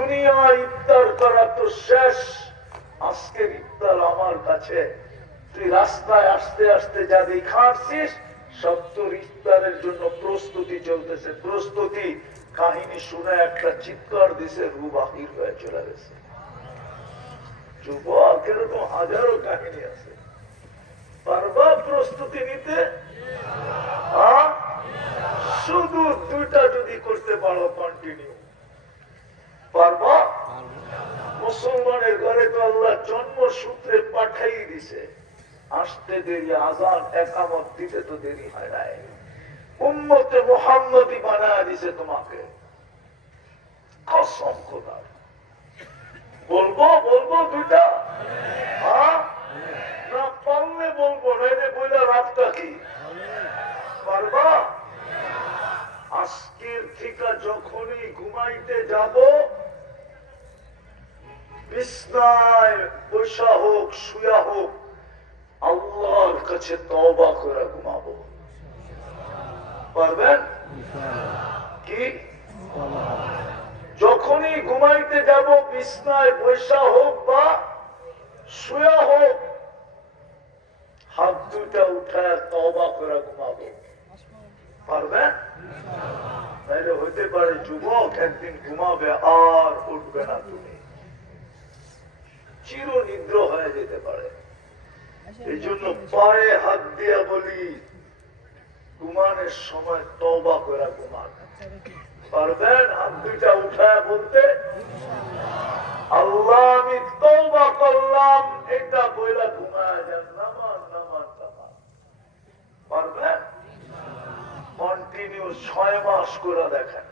দুনিয়া ইফতার করা তো শেষ, আজকের ইফতার আমার কাছে। তুই রাস্তায় আসতে আসতে যা দেখাচ্ছিস সব তোর ইফতারের জন্য প্রস্তুতি চলতেছে। প্রস্তুতি কাহিনী শুনে একটা চিৎকার দিছে, রু বাহির হয়ে চলে গেছে। যুবক, এরকম হাজারো কাহিনী আছে। পারবা প্রস্তুতি নিতে? শুধু দুইটা যদি করতে পারো কন্টিনিউ, পারবা? মুসলমানের ঘরে তো আল্লাহ জন্মসূত্রে পাঠাই দিছে, আসতে দেরি, আজান একামত দিতে তো দেরি হয় নাই। উম্মতে মুহাম্মদী বানায় দিছে তোমাকে। কসম খোদার। বলবো বলবো দুইটা? না পারলে বলবো, নাইলে বইলা রাতটা কি? পারবা? আজকের থেকে যখনই ঘুমাইতে যাব, বিছনায় বসা হোক শুয়া হোক, আল্লাহর কাছে তওবা করে ঘুমাবো। পারবেন কি? যখনই ঘুমাইতে যাব, বিছনায় বসা হোক বা শুয়া হোক, হাত দুটা উঠায় তওবা করে ঘুমাবো। পারবেন? তাইলে হইতে পারে যুবক একদিন ঘুমাবে আর উঠবে না, তুমি চির নিদ্র হয়ে যেতে পারে। এই জন্য পায়ে হাত দিয়া বলি, ঘুমানোর সময় তওবা করে ঘুমান। পারবেন হাত দুইটা উঠায় বলতে, আল্লাহ আমি তওবা করলাম, এটা বইলা ঘুমায় যান। নামান নামান নামান। পারবেন? কন্টিনিউ 6 মাস করে দেখেন,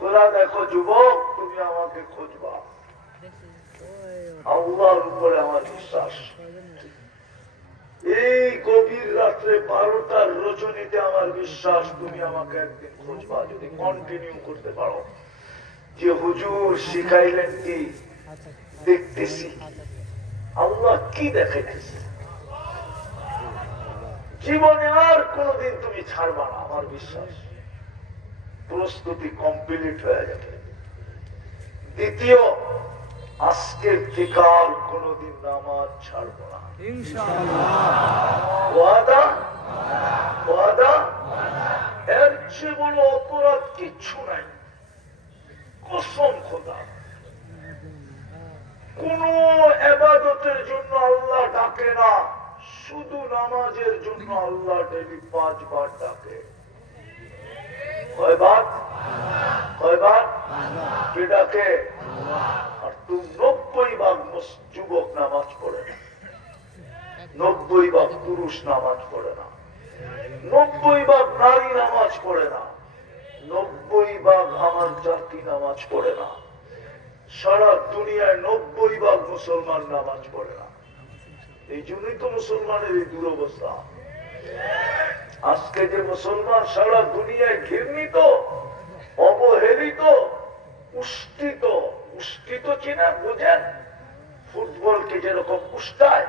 করে দেখো যুবক, তুমি আমাকে খুঁজবা। আল্লাহর উপরে আমার বিশ্বাস। এই গভীর রাত্রে 12টার রজনীতে আমার বিশ্বাস তুমি আমাকে একদিন খুঁজবা, যদি কন্টিনিউ করতে পারো। যে হুজুর শিখাইলেন কি দেখতেছি, আল্লাহ কি দেখাইতেছে, জীবনে আর কোনদিন তুমি ছাড়বা না, আমার বিশ্বাস। প্রস্তুতি কমপ্লিট হয়ে যাবে। দ্বিতীয়, আজকের থেকে আর কোনদিন নামাজ ছাড়বো না, ওয়াদা। ওয়াদা। এর চেয়ে বড় অপরাধ কিচ্ছু নাই, কসম খোদা। কোন ইবাদতের জন্য আল্লাহ ডাকে না, শুধু নামাজের জন্য আল্লাহ ডেইলি 5 বার ডাকে। কয়বার? কয়বার? কে ডাকে? আর তুমি 90 ভাগ যুবক নামাজ পড়ে না, 90 ভাগ পুরুষ নামাজ পড়ে না, 90 ভাগ নারী নামাজ পড়ে না, 90 ভাগ আমার জাতি নামাজ পড়ে না। সারা দুনিয়ায় 90 ভাগ মুসলমান নামাজ পড়ে না। এই জন্যই তো মুসলমানের এই দুরবস্থা। আজকে যে মুসলমান সারা দুনিয়ায় ঘৃণিত, অবহেলিত, উষ্টিত। উষ্টিত চিনা বুঝেন? ফুটবলকে যেরকম উষ্টায়,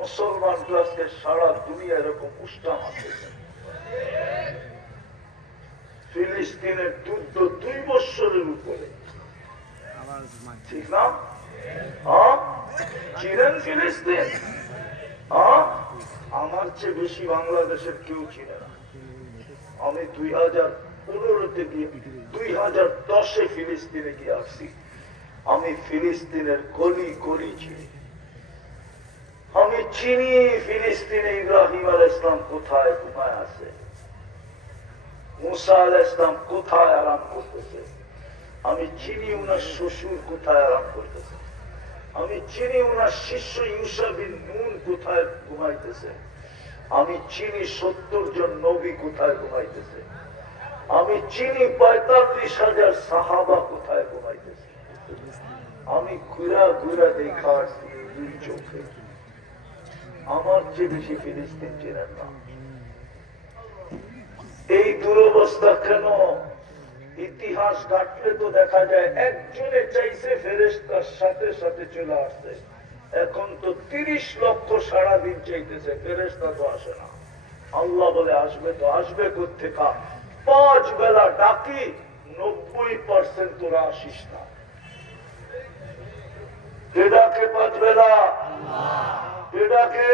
মুসলমান আজকে সারা দুনিয়া এরকম উষ্টাম আছে। ফিলিস্তিনের যুদ্ধ 2 বছরের উপরে, ঠিক না? চিনেন ফিলিস্তিন? আমার চেয়ে বেশি বাংলাদেশের কেউ চিনে না। আমি 2015-তে গিয়ে 2010-এ ফিলিস্তিনে গিয়ে আসছি। আমি ফিলিস্তিনের গলি গলি চিনি। আমি চিনি ফিলিস্তিনে ইব্রাহিম আলাইহিস সালাম কোথায় ঘুমায় আছে, মুসা আলাইহিস সালাম কোথায় আরাম করতেছে। আমি চিনি উনার শ্বশুর কোথায় আরাম করতেছে। আমি চিনি উনার শিষ্য ইউসা বিন নুন কোথায় ঘুমাইতেছে। আমি চিনি 70 জন নবী কোথায় ঘুমাইতেছে। আমি চিনি 45,000 সাহাবা কোথায় ঘুমাইতেছে। আমি ঘুরা ঘুরা দেখা আসছি 2 চোখে। আমার চেয়ে বেশি ফিলিস্তিন চেনেন না। এই দুরবস্থা কেন? ইতিহাস ঘাটলে তো দেখা যায় একজনে চাইছে ফেরেশতার সাথে সাথে চলে আসছে। এখন তো 30 লক্ষ সারাদিন চাইতেছে, ফেরেশতা তো আসে না। আল্লাহ বলে আসবে তো আসবে কোত্থেকা? 5 বেলা ডাকি, 90% তোরা আসিস না। কে ডাকে পাঁচ বেলা? কে ডাকে?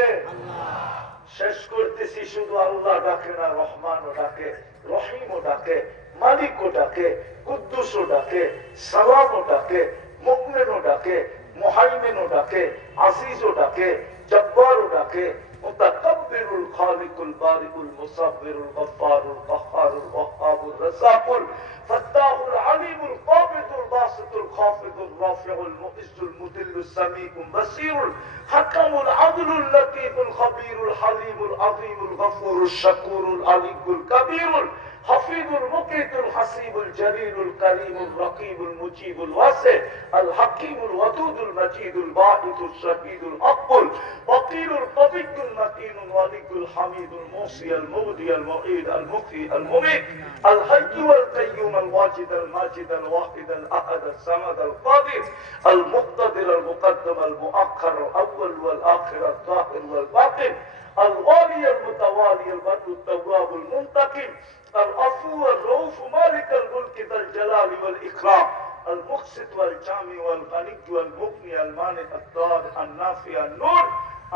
শেষ করতেছি, শুধু আল্লাহ ডাকে না, রহমানও ডাকে, রহিমও ডাকে, মালিকও ডাকে, কুদ্দুসও ডাকে, সালামও ডাকে, মুমিনও ডাকে, মুহাইমিনও ডাকে, আজিজও ডাকে, জব্বারও ডাকে, মুতাকাব্বিরুল খালিকুল বারিকুল মুসাব্বিরুল গফফারুল কাহ্হারুল ওয়াহ্হাবুর রাজ্জাকুল ফাত্তাহুল আলিমুল কাবিদুল বাসিতুল খাফিদুর রাফিউল মুইজ্জুল মুদিল্লুস সামিউল বাসীরুল হাকামুল আদলুল লতীফুল খবীরুল হালিমুল আযীমুল গফুরুশ শাকুরুল আলিয়ুল কবীরুল حفيظ المقيت الحسيب الجليل الكريم الرقيب المجيب الواسع الحكيم الودود المجيد الباعث الشهيد الأقبل وقيل القوي المتين الولي الحميد الموصي المودي المعيد المحيي المميت الحي والقيوم الواجد الماجد الواحد الأحد الصمد القادر المقتدر المقدم المؤخر الأول والآخر الظاهر والباطن الوالي المتوالي البر التواب المنتقم العفو الرؤوف مالك الملك ذا الجلال والإكرام المقسط والجامع والغني والمغني المانع الضار النافع النور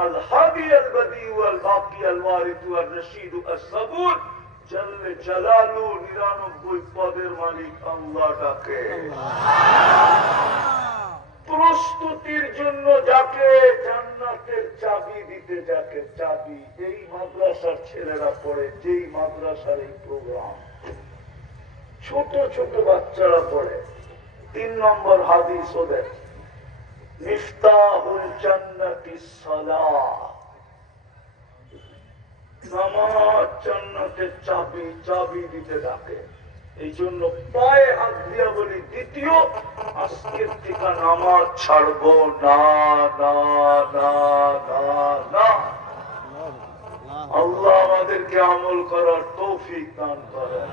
الهادي البديع والباقي الوارث والرشيد الصبور جل جلاله নিরানব্বই পদের মালিক আল্লাহ ডাকে। প্রস্তুতির জন্য যাকে জান্নাতের চাবি দিতে, যাকে চাবি, এই মাদ্রাসার ছেলেরা পড়ে, যেই মাদ্রাসার এই প্রোগ্রাম, ছোট ছোট বাচ্চারা পড়ে। 3 নম্বর হাদিস ওদের, মিফতাহুল জান্নাতিস সালাহ, নামাজ জান্নাতের চাবি, চাবি দিতে ডাকে। এই জন্য পায়ে হাত দিয়া বলি, দ্বিতীয়, আজকের থেকে নামাজ ছাড়বো না, না, না, না, না। আল্লাহ আমাদেরকে আমল করার তৌফিক দান করেন।